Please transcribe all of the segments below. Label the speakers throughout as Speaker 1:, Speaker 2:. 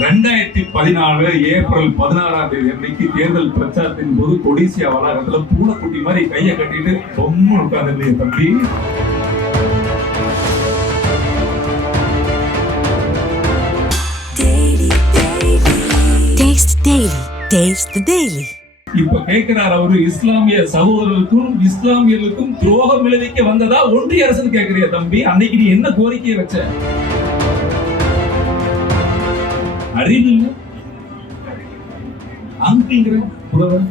Speaker 1: ரெண்டாயிரத்தி பதினாலு ஏப்ரல் பதினாறாம் தேதி அன்னைக்கு தேர்தல் பிரச்சாரத்தின் போது கொடிசியா வளாகத்துல பூனைக்குட்டி மாதிரி கையை கட்டிட்டு ரொம்ப உட்கார்ந்து தம்பி. இப்ப கேட்கிறார் அவரு இஸ்லாமிய சகோதரர்களுக்கும் இஸ்லாமியர்களுக்கும் துரோகம் விளைவிக்க வந்ததா ஒன்றிய அரசு கேட்கிறிய தம்பி. அன்னைக்கு நீ என்ன கோரிக்கையை வச்ச? அறிவில்ல. அங்கிங்கிற புலவர்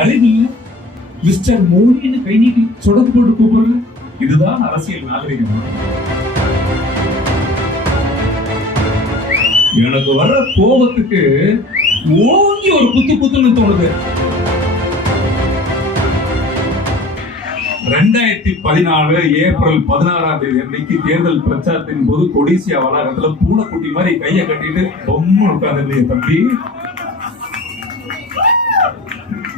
Speaker 1: அறிவில்ல. மிஸ்டர் மோடின்னு கை நீட்டி சொடக்கு போட்டு கூப்பிடுற இதுதான் அரசியல் நாகரிகம். எனக்கு வர்ற கோபத்துக்கு ஓங்கி ஒரு குத்து குத்துன்னு தோணுது. ரெண்டாயிரத்தி பதினாலு ஏப்ரல் பதினாறாம் தேதி அன்னைக்கு தேர்தல் பிரச்சாரத்தின் போது கொடிசியா வளாகத்துல பூனைக்குட்டி மாதிரி கையை கட்டிட்டு பொம்மை உட்கார்ந்து தம்பி.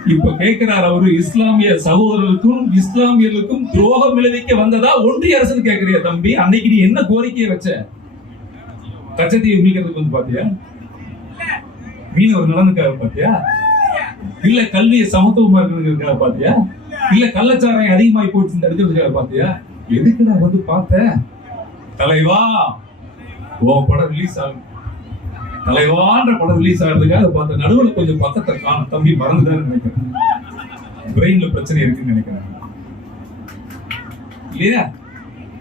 Speaker 1: இப்ப கேட்கிறார் அவரு இஸ்லாமிய சகோதரர்களுக்கும் இஸ்லாமியர்களுக்கும் துரோகம் விளைவிக்க வந்ததா ஒன்றிய அரசு கேட்கிறியா தம்பி? அன்னைக்கு நீ என்ன கோரிக்கையை வச்ச? கச்சத்தீவு மீட்கிறதுக்கு வந்து பாத்தியா? மீனவர் நலனுக்காக பாத்தியா? இல்ல கல்வியை சமத்துவமா இருக்கிறதுக்காக பாத்தியா? இல்ல கள்ளச்சாராயம் அதிகமாகி போச்சு தடுக்கிறதுக்காக பாத்தியா? எதுக்கு நான் வந்து பார்த்தேன் தலைவா உன் படம் ரிலீஸ் ஆகும் தலைவான்ற படம் ரிலீஸ் ஆகிறதுக்காக பார்த்த நடுவுல கொஞ்சம் பக்கத்தை காணும். தம்பி மறந்துதான் நினைக்கிறேன். பிரெயின்ல பிரச்சனை இருக்குன்னு நினைக்கிறேன். இல்லையா?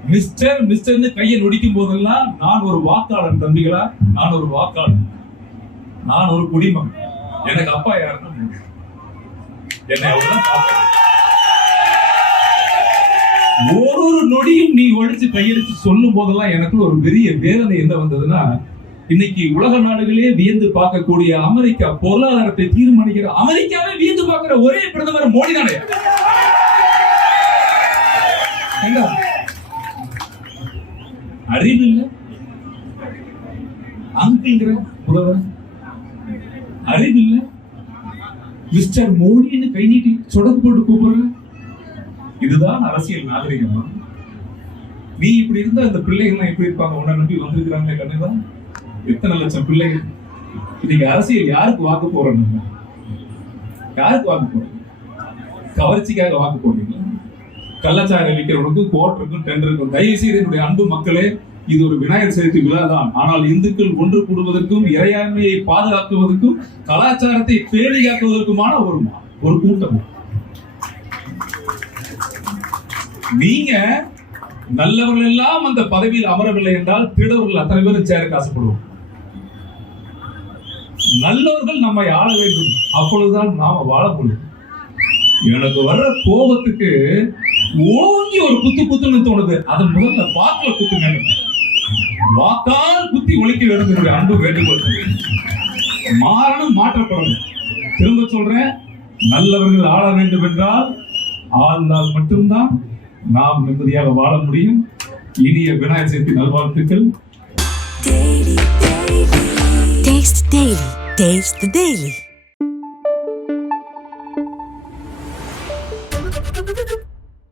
Speaker 1: மிஸ்டர் மிஸ்டர்னு கையை நொடிக்கும் போதெல்லாம் நான் ஒரு வாக்காளன் தம்பிகளா. நான் ஒரு வாக்காளன். நான் ஒரு குடிமகன். எனக்கு அப்பா யாருன்னு தெரியும். என்னை அவ்வளவுதான் பார்க்கணும். ஒரு நொடியும் நீ ஒழிச்சு கையெழுத்து சொல்லும் போதெல்லாம் எனக்கு ஒரு பெரிய வேதனை என்ன வந்ததுன்னா இன்னைக்கு உலக நாடுகளே வியந்து பார்க்கக்கூடிய அமெரிக்கா பொருளாதாரத்தை தீர்மானிக்கிற அமெரிக்காவே வியந்து பார்க்கிற ஒரே பிரதமர் மோடி தானே? அறிவு இல்ல? அங்கிங்கிற புலவர் இல்ல? மிஸ்டர் மோடின்னு கை நீட்டி சொடக்கு போட்டு கூப்பிடுற? இதுதான் அரசியல் நாகரிகமா? நீ இப்படி இருந்தா அந்த பிள்ளைகள்லாம் எப்படி இருப்பாங்க? உன்னை நம்பி வந்திருக்கிறாங்களே கண்ணுதான் எத்தனை லட்சம் பிள்ளைகள் இன்னைக்கு அரசியல் யாருக்கு வாக்கு போறோம் நம்ம? யாருக்கு வாக்கு போறோம் கவர்ச்சிக்காக வாக்கு போடுறீங்களா? கள்ளச்சாரை விற்கிறவனுக்கு கோர்ட் இருக்கும் டெண்டர் இருக்கும். தயவு செய்து என்னுடைய அன்பு மக்களே இது ஒரு விநாயகர் சதுர்த்தி விழா தான். ஆனால் இந்துக்கள் ஒன்று கூடுவதற்கும் இறையாண்மையை பாதுகாக்குவதற்கும் கலாச்சாரத்தை பேணி காக்குவதற்குமான ஒரு ஒரு கூட்டம். நீங்க நல்லவர்கள் எல்லாம் அந்த பதவியில் அமரவில்லை என்றால் திடவர்கள் அத்தனை பேரும் சேர காசுப்படுவோம் நல்லவர்கள் நம்மை ஆள வேண்டும். அப்பொழுதுதான் நாம வாழ முடியும். எனக்கு வர்ற கோபத்துக்கு ஓங்கி ஒரு குத்து குத்துன்னு தோணுது. அதன் முதல்ல வாக்குல குத்துங்க வாக்கால் குத்தி ஒழிக்க வேண்டும் என்னுடைய அன்பு வேண்டுகோள் மாறணும் மாற்றப்படணும். திரும்ப சொல்றேன் நல்லவர்கள் ஆள வேண்டும் என்றால் ஆழ்ந்தால் மட்டும்தான் நாம் நிம்மதியாக வாழ முடியும் இனிய விநாயகர் சதுர்த்தி நல்வாழ்த்துக்கள்
Speaker 2: Taste the Daily. Taste the Daily.